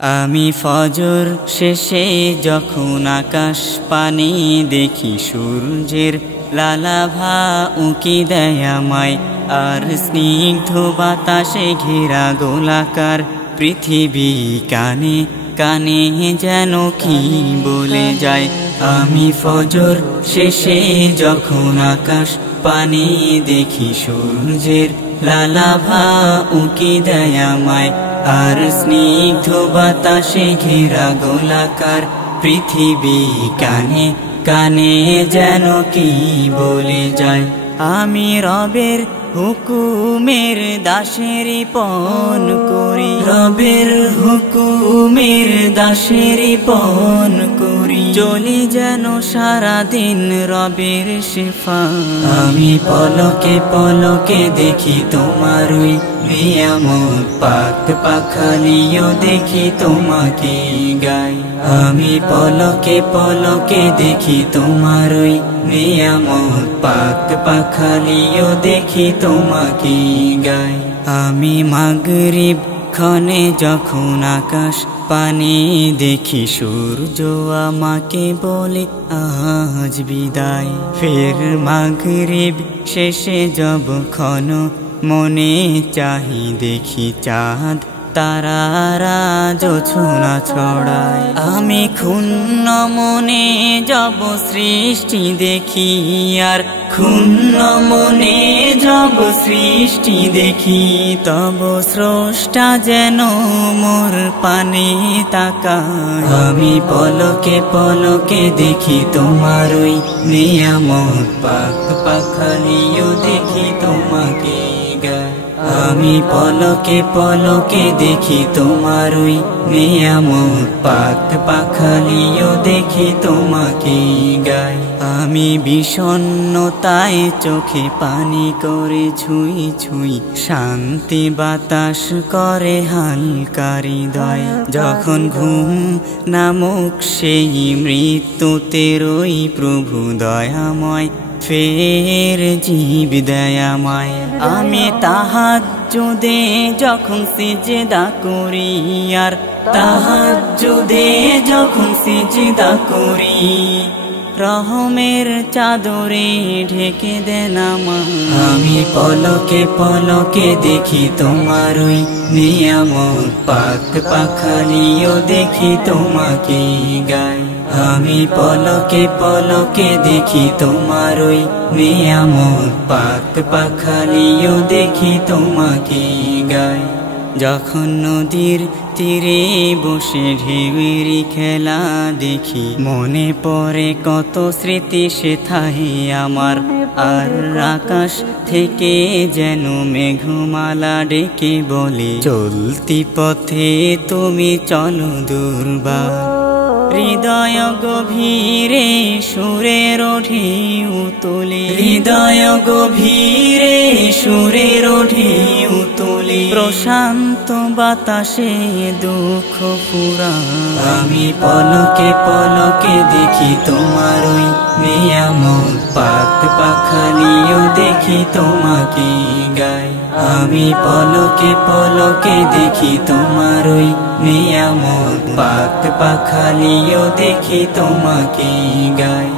আমি ফজর শেষে যখন আকাশ পানে দেখি সূর্যের লালাভা উকি দেয় আমায়, আর স্নিগ্ধ বাতাসে ঘেরা গোলাকার পৃথিবী কানে কানে যেন কি বলে যায়। আমি ফজর শেষে যখন আকাশ পানে দেখি সূর্যের লালাভা উকি দেয় আমায়, আর স্নিগ্ধ বাতাসে ঘেরা গোলাকার পৃথিবী কানে কানে যেন কি বলে যায়। আমি রবের হুকুমের দাসেরি পণ করি, রবের হুকুমের দাসেরি পণ করি, চলি যেন সারাদিন রবের সিফাত। আমি পলকে পলকে দেখি তোমার ওই নিয়ামত, পাক পাখালিও দেখি তোমাকে গাই। আমি পলকে পলকে দেখি তোমার ওই নিয়ামত, পাক পাখালিও দেখি তোমাকে গাই। আমি মাগরিব ক্ষণে যখন আকাশ পানে দেখি সূর্য আমাকে বলে আজ বিদায়। ফের মাগরিব শেষে যখন মনে চাহি দেখি চাঁদ তারারা জোছনা ছড়ায়। আমি ক্ষুণ্ণ মনে যাব সৃষ্টি দেখি, আর ক্ষুণ্ণ মনে যাব সৃষ্টি দেখি, তব স্রষ্টা যেন মোর পানে তাকায়। আমি পলকে পলকে দেখি তোমার ওই নিয়ামত, পাক পাখালিও দেখি তোমাকে গায়। আমি পলকে পলকে দেখি তোমার ওই নিয়ামত, পাক পাখালিও দেখি তোমাকে গাই। আমি বিষণ্ণতায় চোখে পানি করে ছুঁই ছুঁই, শান্তি বাতাস করে হালকা হৃদয়। যখন ঘুম নামক সেই মৃত্যুতে রই, প্রভু দয়াময় ফের জীব দয়াময়। আমি তাহাজ্জুদে যখন সিজদা করি, আর তাহাজ্জুদে যখন সিজদা করি, রহমের চাদরে ঢেকে দেন আমায়। আমি পলকে পলকে দেখি তোমার ওই নিয়ামত, পাক পাখালিও দেখি তোমাকে গাই। আমি পলকে পলকে দেখি তোমার ওই নিয়ামত, পাক পাখালিও দেখি তোমাকে গাই। যখন নদীর তীরে বসে ঢেউয়েরই খেলা দেখি, মনে পড়ে কত স্মৃতি সেথায় আমার, আর আকাশ থেকে যেন মেঘমালা ডেকে বলে চলতি পথে তুমি চলো দুর্বার। হৃদয় গভীরে সুরের ঢেউ তোলে, হৃদয় গভীরে সুরের ঢেউ তোলে, প্রশান্ত বাতাসে দুঃখ ফুরায়। আমি পলকে পলকে দেখি তোমার ওই নিয়ামত, পাক পাখালিও দেখি তোমাকে গাই। আমি পলকে পলকে দেখি তোমার ওই নিয়ামত, পাক পাখালিও দেখি তোমাকে গাই।